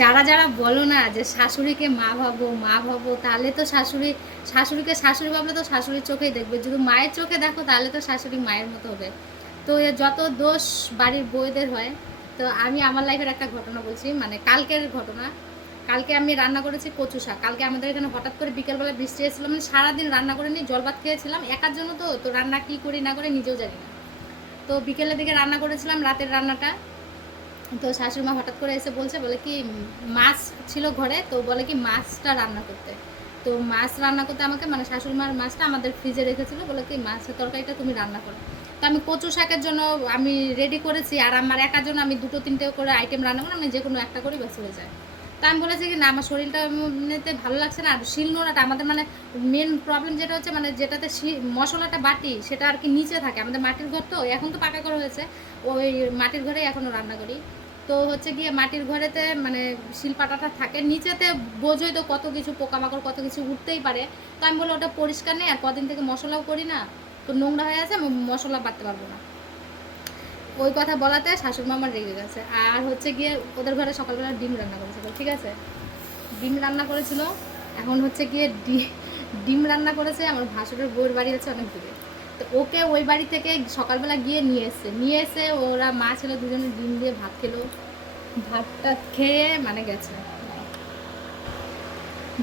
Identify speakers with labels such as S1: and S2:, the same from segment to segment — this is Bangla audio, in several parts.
S1: যারা যারা বলো না যে শাশুড়িকে মা ভাবো মা ভাবো, তাহলে তো শাশুড়ি, শাশুড়িকে শাশুড়ি ভাবলে তো শাশুড়ির চোখেই দেখবে। যদি মায়ের চোখে দেখো, তাহলে তো শাশুড়ি মায়ের মতো হবে। তো যত দোষ বাড়ির বউদের হয়, তো আমি আমার লাইফের একটা ঘটনা বলছি। মানে কালকের ঘটনা। কালকে আমি রান্না করেছি কচু শাক। কালকে আমাদের এখানে হঠাৎ করে বিকেলবেলা বৃষ্টি এসেছিল মানে সারাদিন রান্না করে নিয়ে জল ভাত খেয়েছিলাম। একার জন্য তো তো রান্না কী করি না করে নিজেও জানি না। তো বিকেলের দিকে রান্না করেছিলাম রাতের রান্নাটা। তো শাশুড়ি মা হঠাৎ করে এসে বলছে, বলে কি, মাছ ছিল ঘরে, তো বলে কি, মাছটা রান্না করতে। তো মাছ রান্না করতে আমাকে মানে শাশুড়ি মার মাছটা আমাদের ফ্রিজে রেখেছিল, বলে কি, মাছের তরকারিটা তুমি রান্না করো। তো আমি কচু শাকের জন্য আমি রেডি করেছি, আর আমার একার জন্য আমি দুটো তিনটে করে আইটেম রান্না করি আমি যে কোনো একটা করি ব্যাস হয়ে যায়। তা আমি বলেছি কি, না, আমার শরীরটা এমনিতে ভালো লাগছে না, আর শিলনোড়াটা আমাদের মানে মেন প্রবলেম যেটা হচ্ছে মানে যেটাতে মশলাটা বাটি, সেটা আর কি নিচে থাকে, আমাদের মাটির ঘর তো, এখন তো পাকা করা হয়েছে, ওই মাটির ঘরেই এখনও রান্না করি। তো হচ্ছে গিয়ে মাটির ঘরেতে মানে শিলপাটাটা থাকে, নিচেতে বোঝোই তো কত কিছু, পোকামাকড় কত কিছু উঠতেই পারে। তো আমি বলি ওটা পরিষ্কার নেই, আর কদিন থেকে মশলাও করি না, তো নোংরা হয়ে আছে মশলা বাড়তে পারব না। ওই কথা বলাতে শাশুড়ি মা আমার রেগে গেছে। আর হচ্ছে গিয়ে ওদের ঘরে সকালবেলা ডিম রান্না করেছিল, ঠিক আছে? ডিম রান্না করেছিল, এখন হচ্ছে গিয়ে ডিম রান্না করেছে, আমার ভাসুরের বউয়ের বাড়ি হচ্ছে অনেক দূরে। তো ওকে ওই বাড়ি থেকে সকালবেলা গিয়ে নিয়ে এসছে। নিয়ে এসে ওরা মা ছেলে দুজনে ডিম দিয়ে ভাত খেলো। ভাতটা খেয়ে মানে গেছে।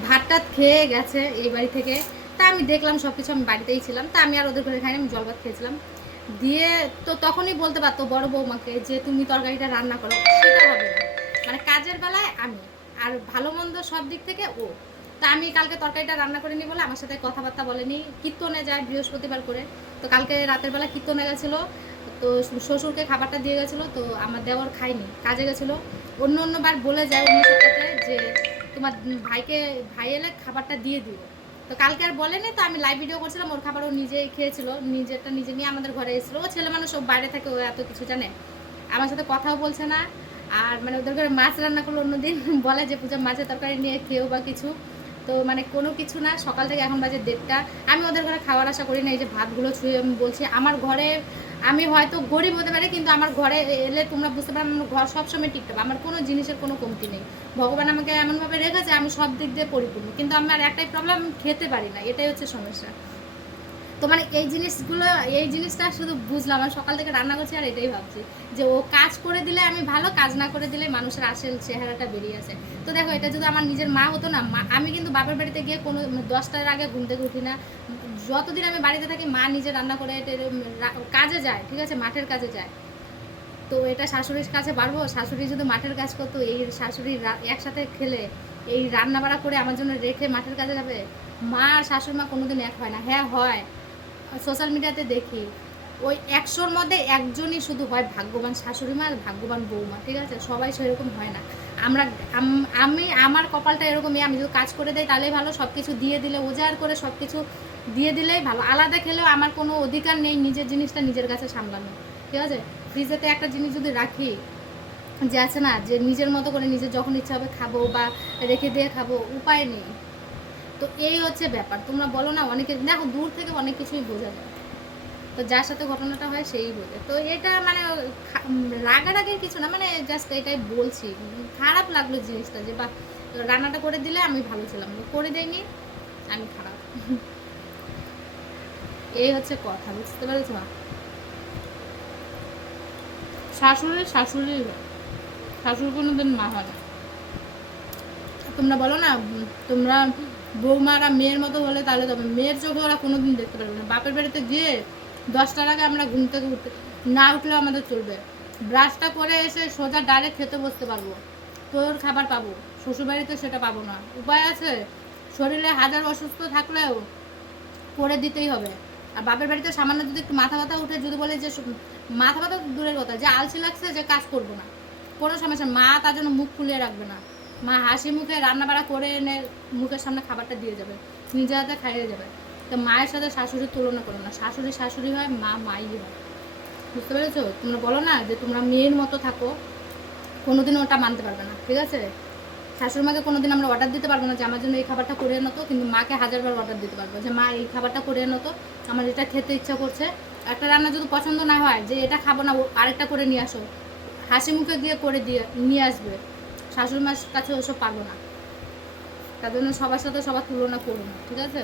S1: ভাতটা খেয়ে গেছে এই বাড়ি থেকে। তা আমি দেখলাম সব কিছু আমি বাড়িতেই ছিলাম। তা আমি আর ওদের ঘরে খাইনি, আমি জল ভাত খেয়েছিলাম। দিয়ে তো তখনই বলতে পারতো বড় বৌমাকে যে তুমি তরকারিটা রান্না করো, সেটা হবে না। মানে কাজের বেলায় আমি, আর ভালো মন্দ সব দিক থেকে ও। তা আমি কালকে তরকারিটা রান্না করে নি বলে আমার সাথে কথাবার্তা বলেনি। কীর্তনে যায় বৃহস্পতিবার করে। তো কালকে রাতের বেলা কীর্তনে গেছিল, তো শ্বশুরকে খাবারটা দিয়ে গেছিল, তো আমার দেওয়ার খায়নি, কাজে গেছিল। অন্য অন্যবার বলে যায় অন্য সাথে যে তোমার ভাইকে, ভাই এলে খাবারটা দিয়ে দিও। তো কালকে আর বলেনি, তো আমি লাইভ ভিডিও করছিলাম, ওর খাবার ও নিজেই খেয়েছিল, নিজেরটা নিজে নিয়ে আমাদের ঘরে এসেছিল। ও ছেলে মানুষ সব বাইরে থাকে, ও এত কিছু জানে। আমার সাথে কথাও বলছে না, আর মানে ওদের ঘরে মাছ রান্না করল অন্যদিন, বলে যে পূজা মাছের তরকারি নিয়ে খেয়েও বা কিছু। তো মানে কোনো কিছু না, সকাল থেকে এখন বাজে দেড়টা। আমি ওদের ঘরে খাওয়ার আশা করি না, এই যে ভাতগুলো ছুঁয়ে আমি বলছি, আমার ঘরে, আমি হয়তো গরিব হতে পারি, কিন্তু আমার ঘরে এলে তোমরা বুঝতে পারো আমার ঘর সবসময় টিকটপ আমার কোনো জিনিসের কোনো কমতি নেই। ভগবান আমাকে এমনভাবে রেখেছে, আমি সব দিক দিয়ে পরিপূর্ণ। কিন্তু আমার একটাই প্রবলেম খেতে পারি না, এটাই হচ্ছে সমস্যা। তো মানে এই জিনিসগুলো, এই জিনিসটা শুধু বুঝলাম, আমি সকাল থেকে রান্না করছি আর এটাই ভাবছি যে ও কাজ করে দিলে আমি ভালো, কাজ না করে দিলে মানুষের আসল চেহারাটা বেরিয়ে আসে। তো দেখো, এটা যদি আমার নিজের মা হতো না আমি কিন্তু বাপের বাড়িতে গিয়ে কোনো দশটার আগে ঘুম থেকে উঠি না। যতদিন আমি বাড়িতে থাকি, মা নিজে রান্না করে কাজে যায়, ঠিক আছে? মাঠের কাজে যায়। তো এটা শাশুড়ির কাছে বাড়বো, শাশুড়ি যদি মাঠের কাজ করতো, এই শাশুড়ি একসাথে খেলে, এই রান্না বাড়া করে আমার জন্য রেখে মাঠের কাজে যাবে, মা আর শাশুড়ি মা কোনোদিন এক হয় না। হ্যাঁ হয়। সোশ্যাল মিডিয়াতে দেখি, ওই একশোর মধ্যে একজনই শুধু হয় ভাগ্যবান শাশুড়ি মা আর ভাগ্যবান বৌমা, ঠিক আছে? সবাই সেরকম হয় না। আমরা, আমি আমার কপালটা এরকমই, আমি যদি কাজ করে দেয় তাহলেই ভালো সব কিছু দিয়ে দিলে ওজার করে সব কিছু দিয়ে দিলেই ভালো। আলাদা খেলেও আমার কোনো অধিকার নেই নিজের জিনিসটা নিজের কাছে সামলানো, ঠিক আছে? ফ্রিজেতে একটা জিনিস যদি রাখি, যে আছে না, যে নিজের মতো করে নিজের যখন ইচ্ছা হবে খাব বা রেখে দিয়ে খাব, উপায় নেই। তো এই হচ্ছে ব্যাপার। তোমরা বলো না অনেকে দেখো দূর থেকে অনেক কিছুই বোঝা যায়। তো যার সাথে ঘটনাটা হয় সেই বোঝে। তো এটা মানে উম, কিছু না মানে জাস্ট এটাই বলছি। খারাপ লাগল জিনিসটা যে বা রান্নাটা করে দিলে আমি ভালো ছিলাম। করে দেয়নি আমি খারাপ। এই হচ্ছে কথা বুঝতে পেরেছ? শাশুড়ি শাশুড়ি শাশুড়ি কোনো দিন মা হয় না। তোমরা বলো না, তোমরা বৌমারা মেয়ের মতো হলে তাহলে তবে মেয়ের চোখে ওরা কোনোদিন দেখতে পারবে না। বাপের বাড়িতে গিয়ে দশটার আগে আমরা ঘুম থেকে উঠতে, না উঠলেও আমাদের চলবে। ব্রাশটা করে এসে সোজা ডাইরেক্ট খেতে বসতে পারব। তোর খাবার পাবো, শ্বশুরবাড়িতে সেটা পাবো না। উপায় আছে? শরীরে হাজার অসুস্থ থাকলেও করে দিতেই হবে। আর বাপের বাড়িতে সামান্য যদি একটু মাথা ব্যথা উঠে, যদি বলে যে মাথা ব্যথা দূরের কথা, যে আলসি লাগছে যে কাজ করব না। কোনো সমস্যা মা তার জন্য মুখ ফুলিয়ে রাখবে না। মা হাসি মুখে রান্না বাড়া করে এনে মুখের সামনে খাবারটা দিয়ে যাবে, নিজে হাতে খাইয়ে যাবে তো মায়ের সাথে শাশুড়ির তুলনা করো না, শাশুড়ি শাশুড়ি হয়, মা মাই হয়। বুঝতে পেরেছ? তোমরা বলো না যে তোমরা মেয়ের মতো থাকো, কোনোদিন ওটা মানতে পারবে না, ঠিক আছে? শাশুড়ি মাকে কোনোদিন আমরা অর্ডার দিতে পারব না যে আমার জন্য এই খাবারটা করে এনো তো, কিন্তু মাকে হাজারবার অর্ডার দিতে পারব যে, মা, এই খাবারটা করে এনো তো, আমার এটা খেতে ইচ্ছা করছে। একটা রান্না যদি পছন্দ না হয় যে, এটা খাব না আরেকটা করে নিয়ে আসো। হাসি মুখে গিয়ে করে দিয়ে, নিয়ে আসবে। শাশুড়ি মার কাছে ওসব পারব না। তার জন্য সবার সাথে সবার তুলনা করুন, ঠিক আছে?